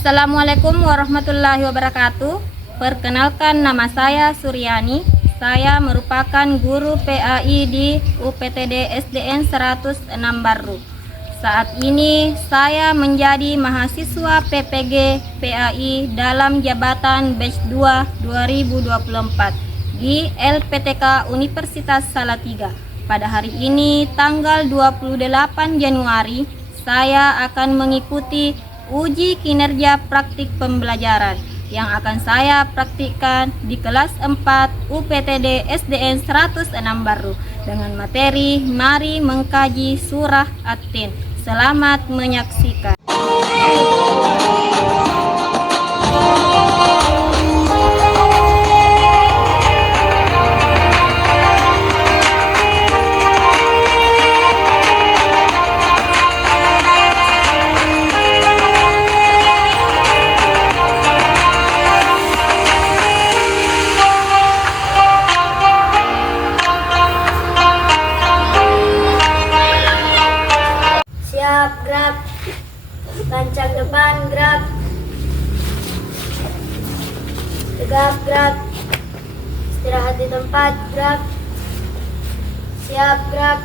Assalamualaikum warahmatullahi wabarakatuh. Perkenalkan, nama saya Suryani. Saya merupakan guru PAI di UPTD SDN 106 Baru. Saat ini saya menjadi mahasiswa PPG PAI dalam jabatan batch 2 2024 di LPTK Universitas Salatiga. Pada hari ini tanggal 28 Januari saya akan mengikuti uji kinerja praktik pembelajaran yang akan saya praktikkan di kelas 4 UPTD SDN 106 Baru dengan materi Mari Mengkaji Surah At-Tin. Selamat menyaksikan. Gerak, lancang depan, gerak, tegap, gerak, istirahat di tempat, gerak, siap, gerak.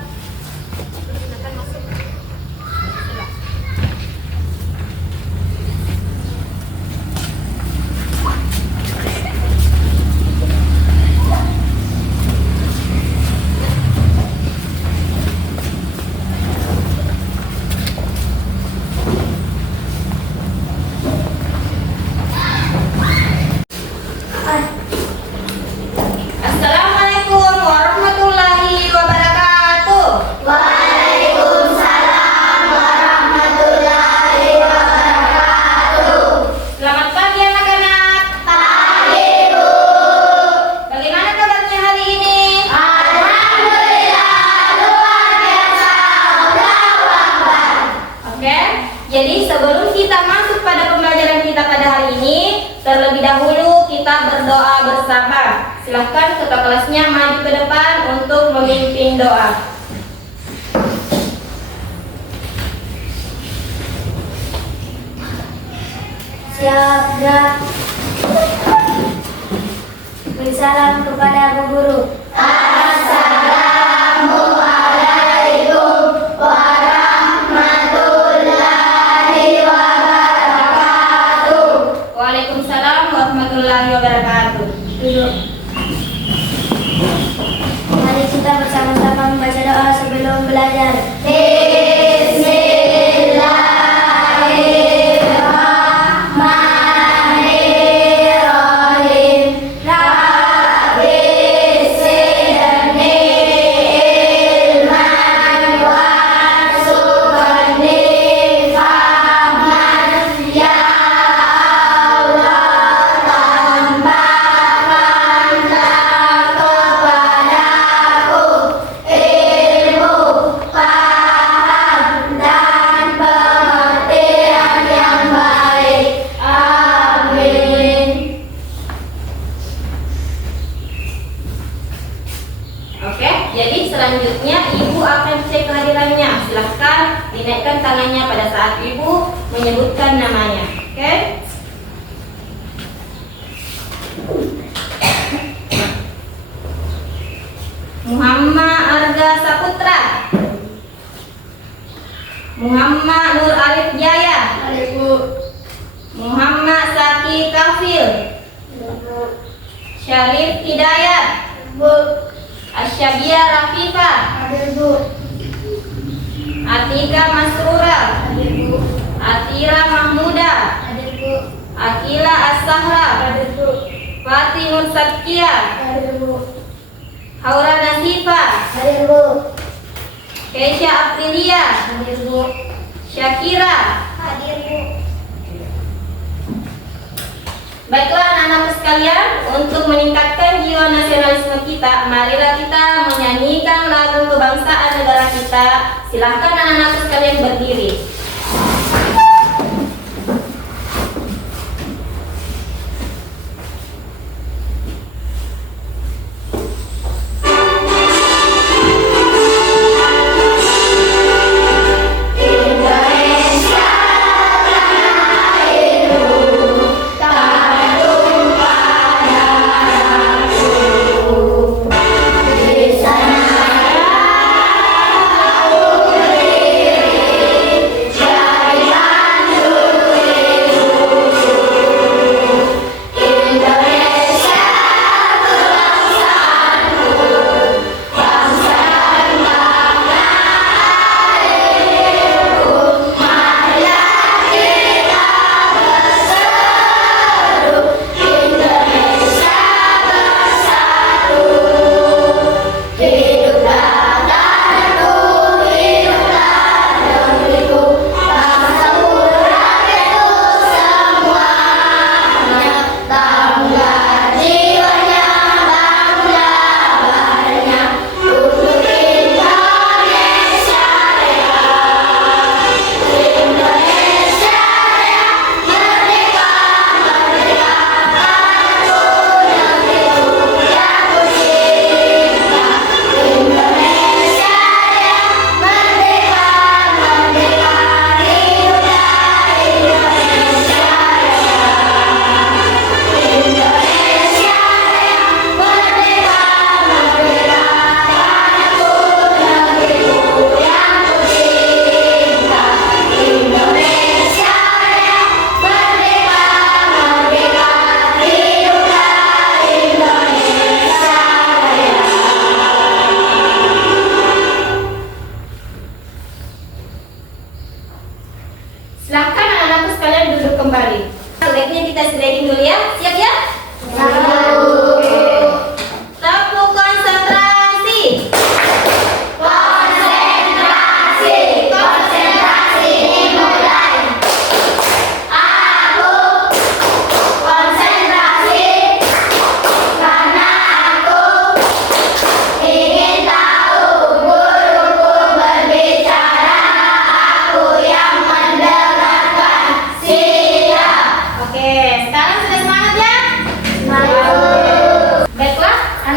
Assalamualaikum warahmatullahi wabarakatuh. Waalaikumsalam warahmatullahi wabarakatuh. Selamat pagi anak-anak. Pagi, Bu. Bagaimana kabarnya hari ini? Alhamdulillah, luar biasa. Allahu Akbar. Oke, jadi sebelum kita masuk pada pembelajaran kita pada hari ini, terlebih dahulu kita berdoa bersama. Silahkan ketua kelasnya maju ke depan untuk memimpin doa. Siap, gerak. Beri salam kepada Bu Guru. Assalamualaikum warahmatullahi wabarakatuh. Waalaikumsalam warahmatullahi wabarakatuh. Duduk. Mari kita bersama-sama membaca doa sebelum belajar. Bismillahirrahmanirrahim. Rabbi zidni ilman warzuqni fahman. Ya Allah, tambahkanlah kepadaku ilmu, paham, dan pengertian yang baik. Amin. Oke, jadi selanjutnya ibu akan cek kehadirannya. Silahkan dinaikkan tangannya pada saat ibu menyebutkan namanya. Oke? Muhammad Arga Saputra, Muhammad Nur Arif Jaya, Muhammad Saki Kafil, Syarif Hidayat, Asyabia Rafifa, Atika Masrura, Atira Mahmuda, Akila As-Sahra, Fatih Nur Satkia, Haura Nasifa, Keisha Aprilia, Syakira. Baiklah anak-anakku sekalian, untuk meningkatkan jiwa nasionalisme kita, marilah kita menyanyikan lagu kebangsaan negara kita. Silahkan anak-anakku sekalian berdiri. Indonesia tanah airku.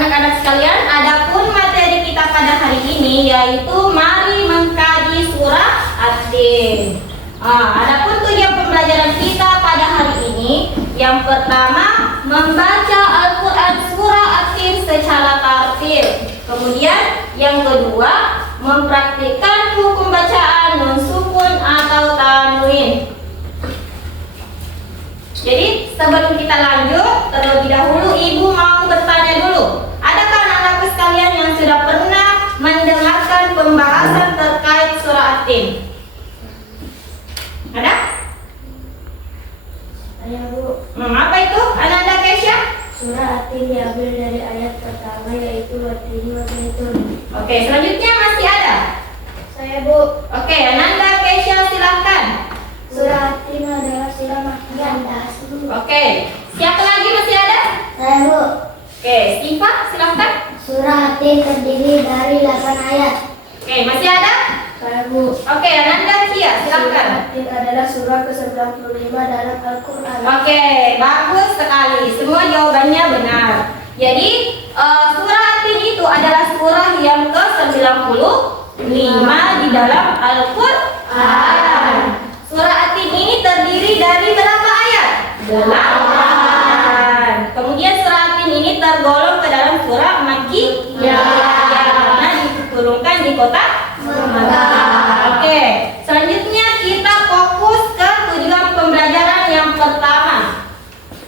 anak-anak sekalian, adapun materi kita pada hari ini yaitu mari mengkaji surah At-Tin. Adapun tujuan pembelajaran kita pada hari ini, yang pertama membaca Al-Quran surah At-Tin secara tartil. Kemudian yang kedua mempraktikkan hukum bacaan nun sukun atau tanwin. Jadi sebelum kita lanjut, terlebih dahulu ibu mau bertanya dulu. Adakah anak-anakku sekalian yang sudah pernah mendengarkan pembahasan terkait surah At-Tin? Ada? Saya Bu. Apa itu? Ananda Kesha? Surah At-Tin diambil dari ayat pertama yaitu Wat-Tini Waz-Zaitun. Oke, selanjutnya masih ada? Saya Bu. Oke, Ananda Kesha silahkan. Surah At-Tin adalah surah Makkiyah. Oke, siapa lagi masih ada? Saya Bu. Oke, Siva silahkan. Surah At-Tin terdiri dari 8 ayat. Oke, masih ada? Saya Bu. Oke, Ananda Kia silahkan. Surah At-Tin adalah surah ke-95 dalam Al-Quran. Oke, bagus sekali. Semua jawabannya benar. Jadi, surah At-Tin itu adalah surah yang ke-95 di dalam Al-Quran. Surah At-Tin ini terdiri dari berapa ayat? 8. Kemudian surah At-Tin ini tergolong ke dalam surah Makkiyah karena diturunkan di kota Makkah. Oke, selanjutnya kita fokus ke tujuan pembelajaran yang pertama,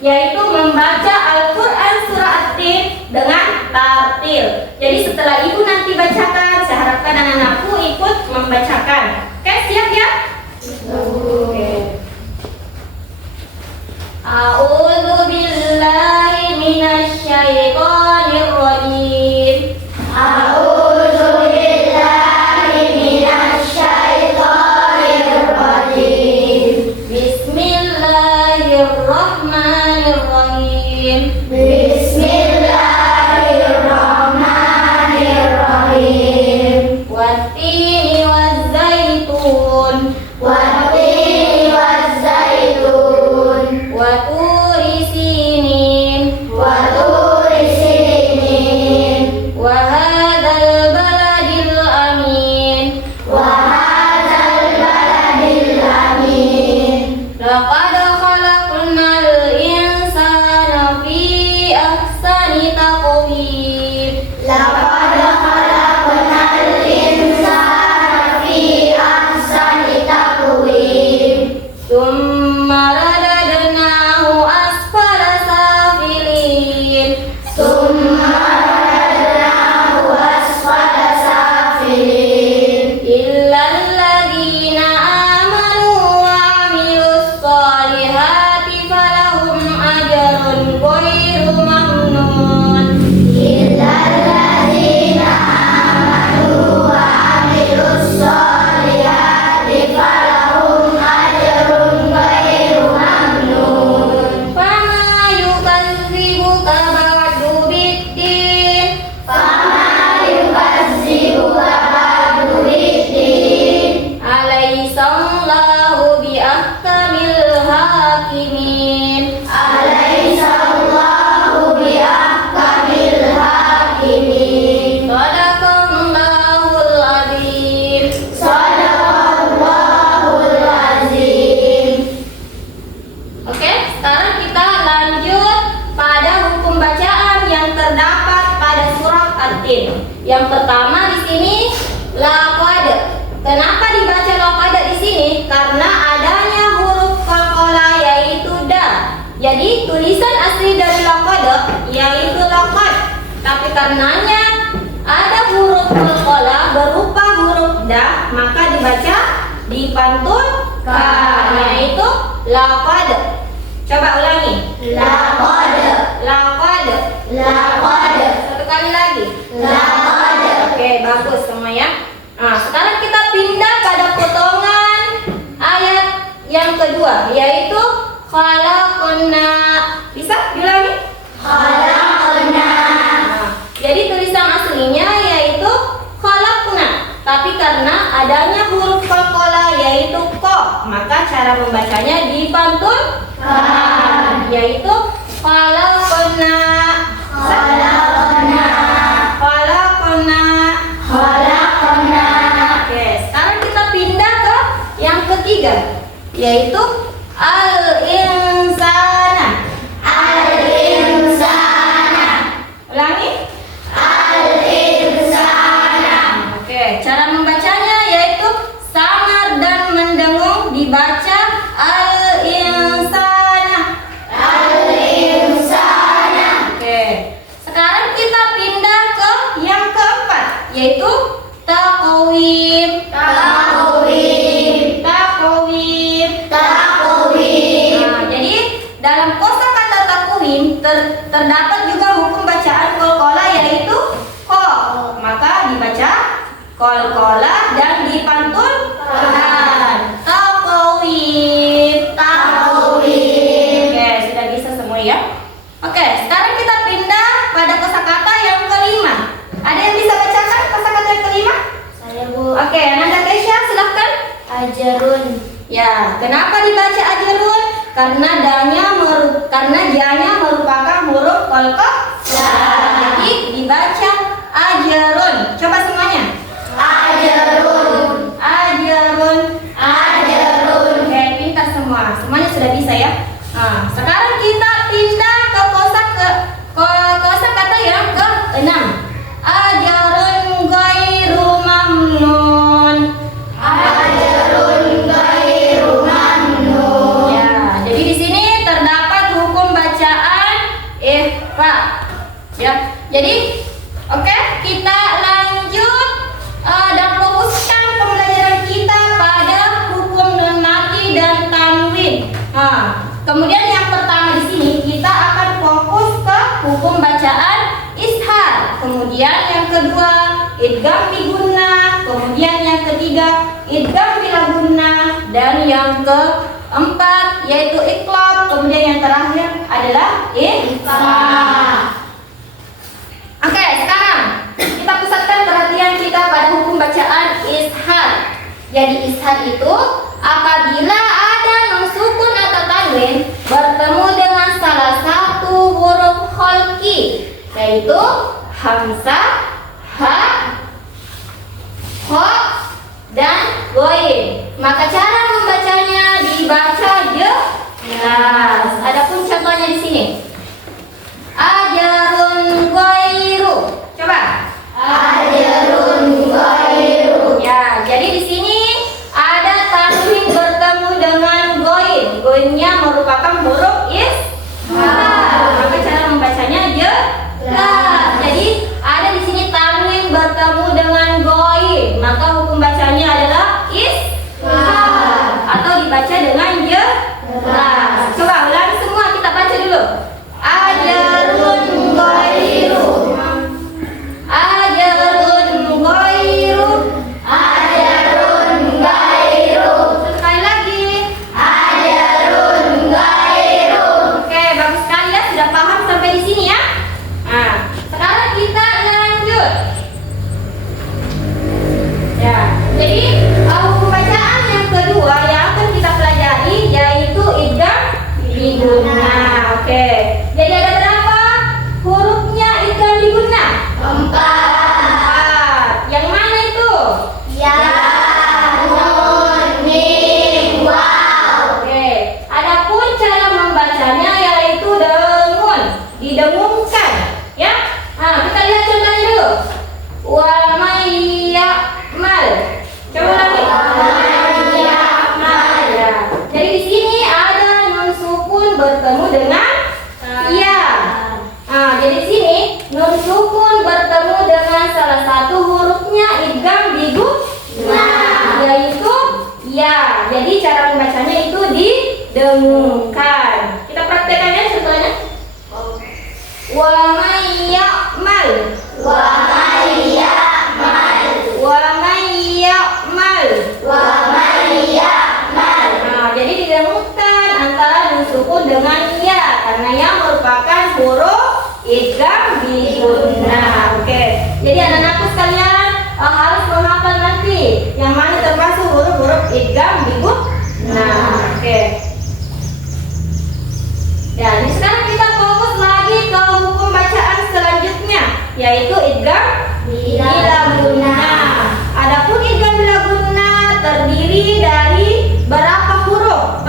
yaitu membaca Al-Quran surah At-Tin dengan tartil. Jadi setelah ibu nanti bacakan, saya harapkan anak-anakku ikut membacakan. Oke, siap ya? Oke. A'udzu billahi minasy syaithanir rajim. A'udzu billahi minasy syaithanir rajim. Bismillahirrahmanirrahim. Bismillahirrahmanirrahim. Wat-tini waz-zaitun. Wat-tini waz-zaitun. Wa turi sinin. Wa turi sinin. Wa hadzal baladil amin. Wa hadzal baladil amin. Laqad khalaqnal insana fi ahsani taqwim. Laqad khalaqnal insana fi ahsani taqwim. Tsumma radadnahu asfala safilin. Summa radadnahu asfala safilin. Illal ladzina amanu wa 'amilus shalihati falahum ajrun ghairu mamnun. Illal ladzina amanu wa 'amilus shalihati falahum ajrun ghairu mamnun. Fama yukadzibuka ba'du biddin. Fama yukazzibuka ba'du biddin. Alaihissallahu biahkamil hakimin. Alaihissallahu biahkamil hakimin. Shadaqallahul azim. Shadaqallahul azim. Oke, sekarang kita lanjut pada hukum bacaan yang terdapat pada surah At-Tin. Yang pertama di sini laqad. Kenapa dibaca laqad di sini? Karena adanya huruf qalqalah yaitu da. Jadi tulisan asli dari laqad yaitu laqad. Tapi karenanya ada huruf qalqalah berupa huruf da, maka dibaca dipantulkan yaitu laqad. Coba ulangi. Laqad. Laqad. Laqad. Satu kali lagi. Laqad. Oke, bagus semua ya. Nah, sekarang kita pindah pada potongan ayat yang kedua, yaitu khalaqna. Bisa diulangi? Khalaqna. Nah, jadi tulisan aslinya yaitu khalaqna. Tapi karena adanya huruf qalqalah yaitu ko, maka cara membacanya dipantulkan yaitu khalaqna. Khalaqna. yaitu al-insana. Al-insana. Ulangi. Al-insana. Oke, cara membacanya yaitu samar dan mendengung, dibaca al-insana. Al-insana. Oke. Sekarang kita pindah ke yang keempat, yaitu taqwim. Taqwim. Taqwim. Taqwim. Nah, jadi dalam kosakata taqwim terdapat juga hukum bacaan qalqalah yaitu ko. Maka dibaca qalqalah dan dipantunkan. Taqwim. Taqwim. Oke, sudah bisa semua ya. Oke, sekarang kita pindah pada kosakata yang kelima. Ada yang bisa bacakan kosakata yang kelima? Saya, Bu. Oke, Nanda Kesha silahkan. Ajarun. Ya, kenapa dibaca ajarun? Karena janya merupakan huruf qalqalah. Jadi dibaca ajarun. Coba semuanya. Ajarun. Ajarun. Ajarun. Oke, pintar semua. Semuanya sudah bisa ya. Nah, sekarang kita pindah ke kosakata yang ke-6. Ajarun ghairu mamnun. Ajarun ghairu mamnun. Ya, jadi di sini terdapat hukum bacaan ikhfa. Ya, jadi oke, kita lanjut dan fokuskan pembelajaran kita pada hukum nun mati dan tanwin. Nah, kemudian yang pertama di sini kita akan fokus ke hukum bacaan ishar. Kemudian yang kedua idgham bi gunnah. Kemudian yang ketiga idgham bila gunnah. Dan yang keempat yaitu iqlab. Kemudian yang terakhir adalah ikhfa. Oke, sekarang kita pusatkan perhatian kita pada hukum bacaan ishar. Jadi ishar itu apabila ada nun sukun atau tanwin bertemu dengan salah satu huruf kholqi, yaitu hamzah, ha, kha, dan ghain. Maka cara membacanya dibaca jelas. Adapun contohnya di sini. Ajarun ghairu. Coba. Ajarun ghairu. Ya, jadi di sini ada tanwin bertemu dengan ghain. Ghainnya merupakan huruf ishar. Maka cara membacanya jelas. Jadi ada di sini tanwin bertemu dengan ghain. Maka hukum bacanya adalah ishar atau dibaca dengan jelas. Coba ulangi semua, kita baca dulu. Ajarun ghairu. Ajarun ghairu. Ajarun ghairu. Sekali lagi. Ajarun ghairu. Oke, bagus sekali ya, sudah paham sampai di sini ya. Nah, sekarang kita lanjut. Ya, jadi hukum bacaan yang kedua yang akan kita pelajari yaitu idgham bi gunnah. Oke. Jadi ada berapa hurufnya idgham bi gunnah? 4. Yang mana itu? Ya, nun, mim, waw. Oke. Adapun cara membacanya yaitu dengun, didengungkan, ya. Nah, kita lihat contohnya dulu. Wa may ya'mal. Coba lagi. Ya. Jadi di sini ada nun sukun bertemu dengan ya. Nah, jadi di sini nun sukun bertemu dengan salah satu hurufnya idgham bi gunnah, yaitu ya. Jadi cara membacanya itu didengungkan. Kita praktekkan ya contohnya. Wa may ya'mal. Wa may ya'mal. Wa may ya'mal. Wa may ya'mal. Nah, jadi didengungkan antara nun sukun dengan ya karena yang merupakan huruf idgham bi gunnah. Oke. Jadi anak-anakku sekalian harus menghafal nanti yang mana termasuk huruf-huruf idgham bi gunnah. Oke. Ya, jadi sekarang kita fokus lagi ke hukum bacaan selanjutnya yaitu idgham bila gunnah. Adapun idgham bila gunnah terdiri dari berapa huruf?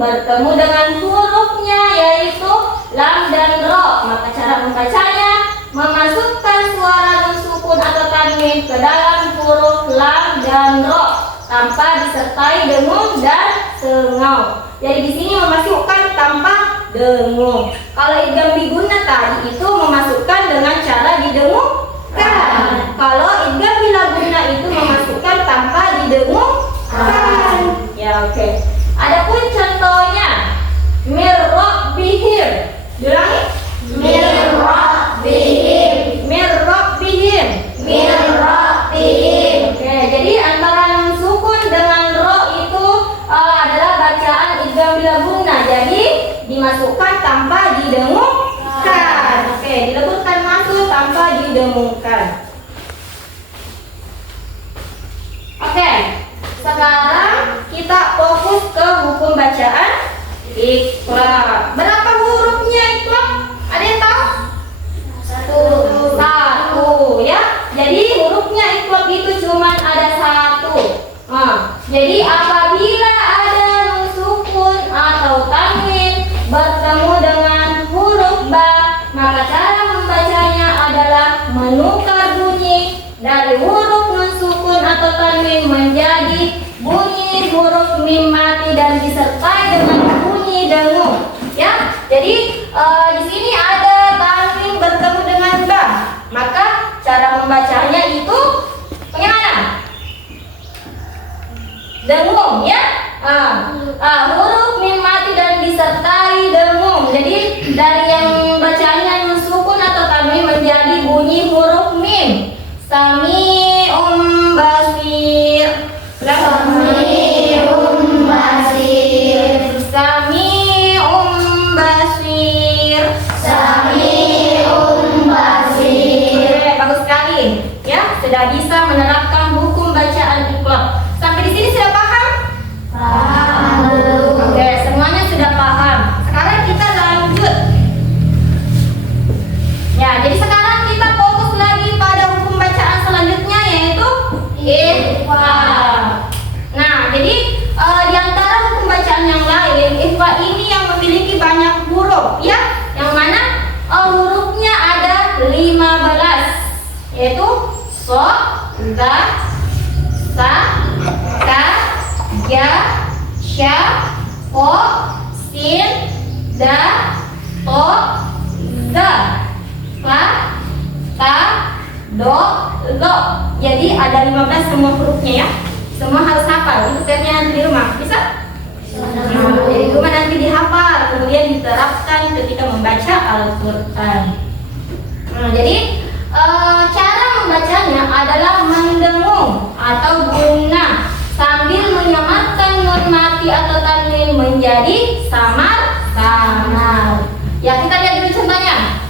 bertemu dengan hurufnya yaitu lam dan ro. Maka cara membacanya memasukkan suara nun sukun atau tanwin ke dalam huruf lam dan ro tanpa disertai dengung dan sengau. Jadi di sini memasukkan tanpa dengung. Kalau idgham biguna tadi itu memasukkan dengan cara didengungkan. Kalau idgham bilaguna itu memasukkan tanpa didengungkan. Ya, oke. Adapun contohnya mirrabbihim. Diulangi. Mirrabbihim. Mirrabbihim. Mirrabbihim. Oke, jadi antara nun sukun dengan ro itu adalah bacaan idgham bilaguna. Jadi dimasukkan tanpa didengungkan. Oke, dileburkan masuk tanpa didengungkan. Oke, sekarang kita fokus ke hukum bacaan Iqra. Berapa hurufnya Iqra? Ada yang tahu? Satu ya. Jadi hurufnya Iqra itu cuma ada satu. Jadi apabila ada nun sukun atau tanwin bertemu dengan huruf ba, maka cara membacanya adalah menukar bunyi dari huruf nun sukun atau tanwin menjadi bunyi huruf mim mati dan disertai dengan bunyi dengung. Ya, jadi di sini ada tanwin bertemu dengan ba, maka cara membacanya itu bagaimana? Dengung ya. Huruf mim mati dan disertai dengung. Jadi dari yang bacanya nun sukun atau tanwin menjadi bunyi huruf mim. Sami'um basir. Sami'um basir. Sami'um basir. Sami'um basir. Oke, bagus sekali. Ya, sudah bisa menerapkan hukum bacaan Iqra. Sampai di sini sudah paham? Paham. Oke, semuanya sudah paham. Sekarang kita lanjut. Ya, jadi sekarang kita fokus lagi pada hukum bacaan selanjutnya yaitu ikhfa. Nah, jadi di antara hukum bacaan yang lain, ikhfa ini yang memiliki banyak huruf, ya. Yang mana hurufnya ada 15, yaitu so, za, sa, ka, ya, sya, ko, sin, da, to, za, fa, ta, do, lo. Jadi ada 15 semua hurufnya ya. Semua harus hafal. Itu PR-nya nanti di rumah. Bisa? Nah, jadi di rumah nanti dihafal, kemudian diterapkan ketika membaca Al-Qur'an. Nah, jadi cara membacanya adalah mendengung atau guna sambil menyamarkan nun mati atau tanwin menjadi samar-samar. Ya, kita lihat dulu contohnya.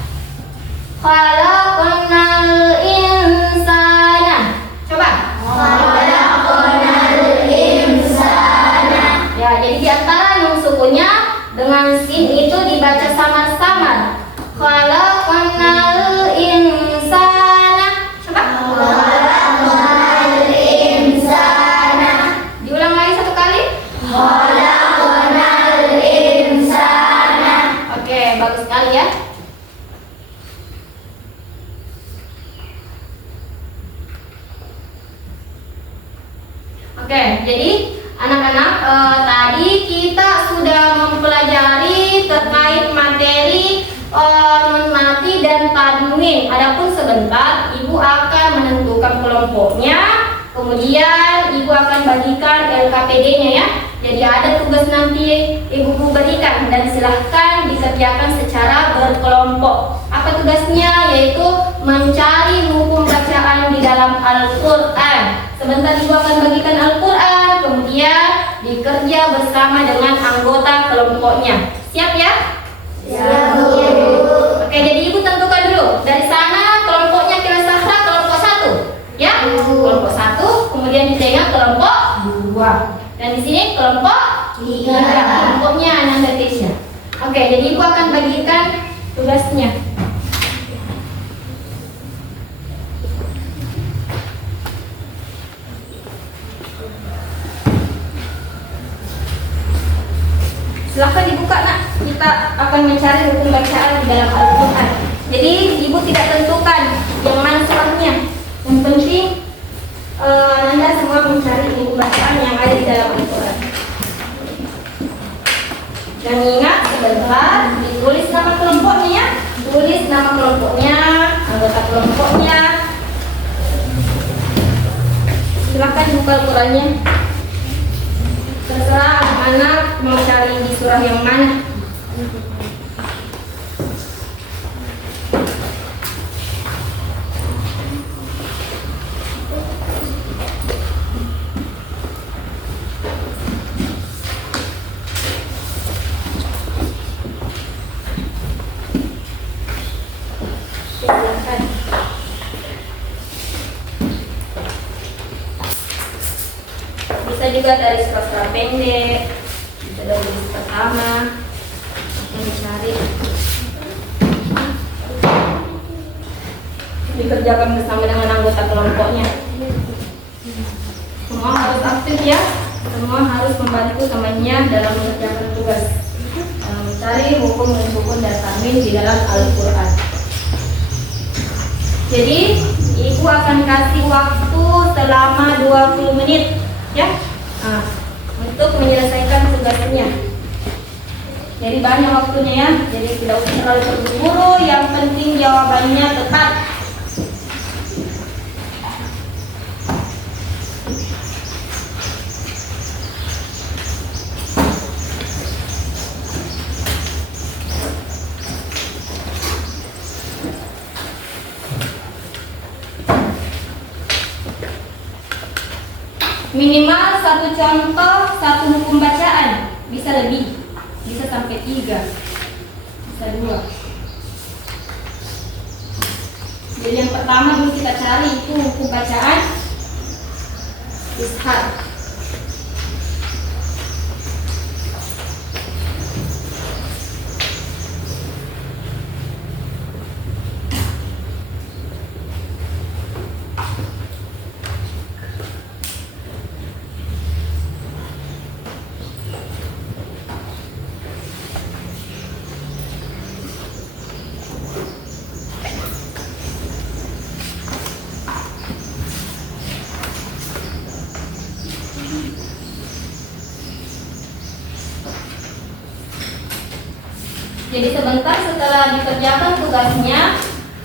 Khalaqnal insana. Coba. Khalaqnal insana. Ya, jadi di antara nun sukunnya dengan sin itu dibaca samar-samar. Khalaqnal insana. Coba. Khalaqnal insana. Diulang lagi satu kali. Khalaqnal insana. Oke, bagus sekali ya. Oke, jadi anak-anak tadi kita sudah mempelajari terkait materi nun mati dan tanwin. Adapun sebentar ibu akan menentukan kelompoknya, kemudian ibu akan bagikan LKPD-nya ya. Jadi ada tugas nanti ibu berikan dan silahkan dikerjakan secara berkelompok. Apa tugasnya? Yaitu mencari hukum bacaan di dalam Al-Qur'an. Sebentar ibu akan bagikan Al-Qur'an, kemudian dikerja bersama dengan anggota kelompoknya. Siap ya? Siap. Oke, jadi ibu tentukan dulu. Dari sana kelompoknya Kira Sahra kelompok 1. Ya? Kelompok 1, kemudian ditengah kelompok 2. Dan di sini kelompok 3. Kelompoknya Ananda Tesya. Oke, jadi ibu akan bagikan tugasnya. akan mencari hukum bacaan di dalam Al-Quran. Jadi ibu tidak tentukan yang mana surahnya. Yang penting Anda semua mencari hukum bacaan yang ada di dalam Al-Quran. Dan ingat sebentar ditulis nama kelompoknya ya. Tulis nama kelompoknya, anggota kelompoknya. Silakan buka Al-Qurannya. Terserah anak-anak mau cari di surah yang mana. Silakan. Bisa juga dari surah-surah pendek, bisa dari juz pertama, yang dicari. Dikerjakan bersama dengan anggota kelompoknya. Semua harus aktif ya. Semua harus membantu temannya dalam mengerjakan tugas, dalam mencari hukum dan tamin di dalam Al-Quran. Jadi ibu akan kasih waktu selama 20 menit ya, untuk menyelesaikan tugasnya. Jadi banyak waktunya ya. Jadi tidak usah terlalu terburu-buru. Yang penting jawabannya tepat. Minimal satu contoh, satu hukum bacaan. Bisa lebih, bisa sampai 3, bisa 2. Jadi yang pertama dulu kita cari itu hukum bacaan ishar. Jadi sebentar setelah dikerjakan tugasnya,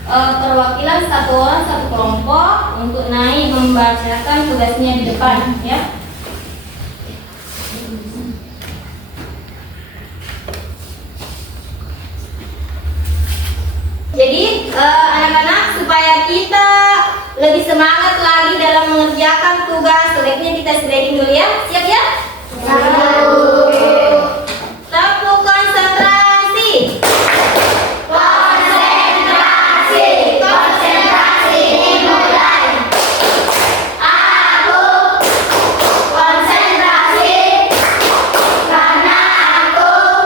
perwakilan satu orang satu kelompok untuk naik membacakan tugasnya di depan ya. Jadi anak-anak, supaya kita lebih semangat lagi dalam mengerjakan tugas, sebaiknya kita sediain dulu ya. Siap ya? Oke. Tepuk konsentrasi. Konsentrasi, konsentrasi dimulai. Aku konsentrasi karena aku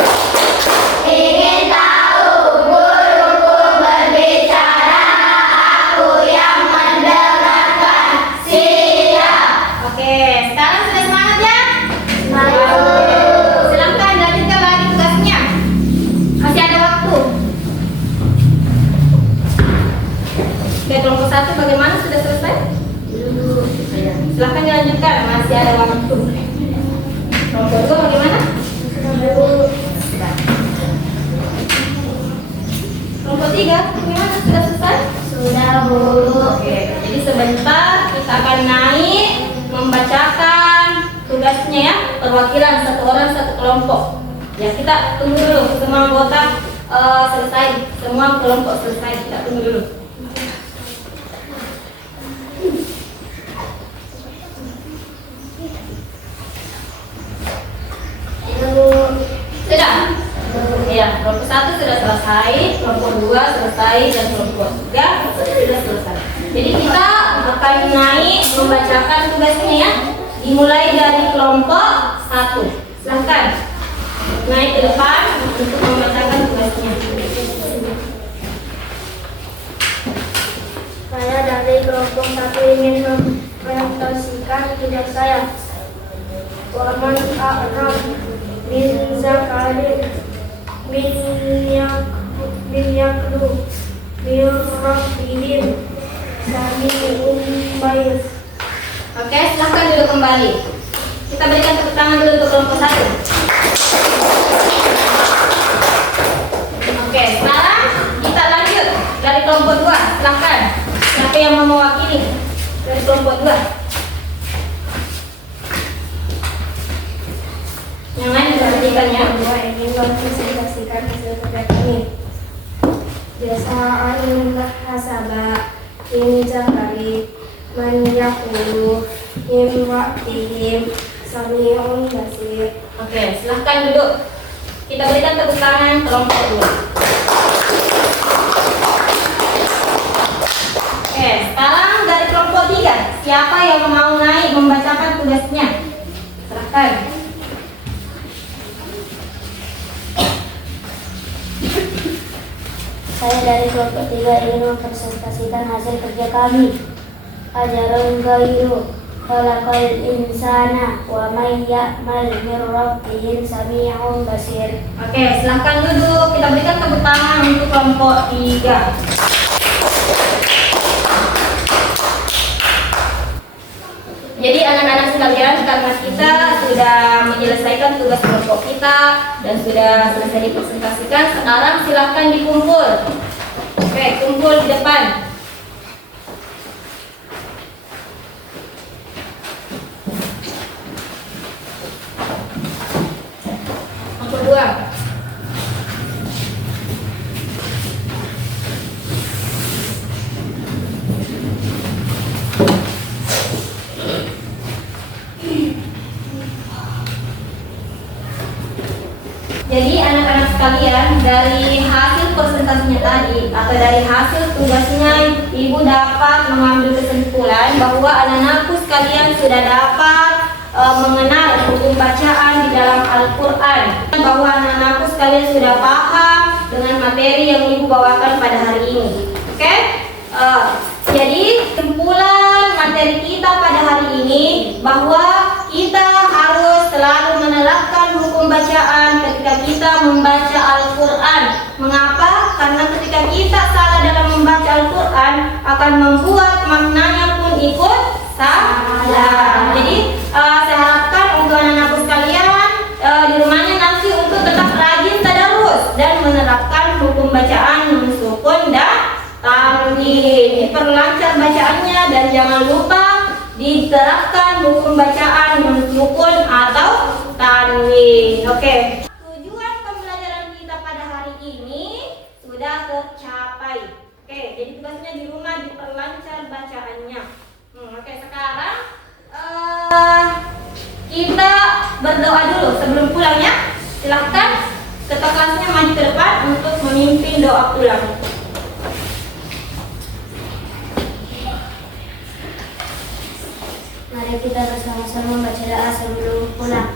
ingin tahu guruku berbicara, aku yang mendengarkan. Siap. Oke, sekarang sudah semangat ya? Silahkan lanjutkan lagi tugasnya. Masih ada waktu. Oke, kelompok 1 bagaimana, sudah selesai? Silahkan dilanjutkan, masih ada waktu. Kelompok 2 bagaimana? Kelompok 3 bagaimana, sudah selesai? Sudah, Bu. Oke, jadi sebentar kita akan naik membacakan tugasnya ya, perwakilan satu orang satu kelompok. Ya, kita tunggu dulu semua anggota selesai, semua kelompok selesai, kita tunggu dulu. Sudah? Ya, kelompok 1 sudah selesai, kelompok 2 selesai, dan kelompok 3 sudah selesai. Jadi kita akan naik membacakan tugasnya ya. Dimulai dari kelompok 1. Silahkan naik ke depan untuk membacakan tugasnya. Saya dari kelompok 1 ingin mempresentasikan tugas saya. Waman a'ram bin Zakarin min yaklu min rabbihim sami'un basir. Oke, silahkan duduk kembali. Kita berikan tepuk tangan dulu untuk kelompok 1. Oke, sekarang kita lanjut dari kelompok 2. Silahkan. Siapa yang mau mewakili dari kelompok 2? Yang lain diperhatikan ya. Bahwa ingin mempresentasikan hasil kerja kami. Jasaan hasaba in zakari man yakulu imratihim sami'un basir. Oke, silahkan duduk. Kita berikan tepuk tangan kelompok 2. Oke, sekarang dari kelompok 3. Siapa yang mau naik membacakan tugasnya? Silahkan. Saya dari kelompok 3 ingin mempresentasikan hasil kerja kami. Ajarun gairu khalaqal insana wa may ya'mal min rabbih sami'un basir. Oke, silahkan duduk. Kita berikan tepuk tangan untuk kelompok 3. Jadi anak-anak sekalian, karena kita sudah menyelesaikan tugas kelompok kita dan sudah selesai dipresentasikan, sekarang silahkan dikumpul. Oke, kumpul di depan. Yang kedua. Jadi anak-anak sekalian, dari hasil presentasinya tadi atau dari hasil tugasnya, Ibu dapat mengambil kesimpulan bahwa anak-anakku sekalian sudah dapat mengenal hukum bacaan di dalam Al-Quran, bahwa anak-anakku sekalian sudah paham dengan materi yang Ibu bawakan pada hari ini. Oke? Jadi kesimpulan materi kita pada hari ini bahwa kita harus selalu menerapkan hukum bacaan ketika kita membaca Al-Quran. Mengapa? Karena ketika kita salah dalam membaca Al-Quran akan membuat maknanya pun ikut salah. Jadi saya harapkan untuk anak-anakku sekalian di rumahnya nanti untuk tetap rajin tadarus dan menerapkan hukum bacaan nun sukun dan tanwin. Diperlancar bacaannya dan jangan lupa diterapkan hukum bacaan nun sukun atau tanwin. Oke. Tujuan pembelajaran kita pada hari ini sudah tercapai. Oke, jadi tugasnya di rumah diperlancar bacaannya. Oke, sekarang kita berdoa dulu sebelum pulang ya. Silahkan ketua kelasnya maju ke depan untuk memimpin doa pulang. Mari kita bersama-sama membaca doa sebelum pulang.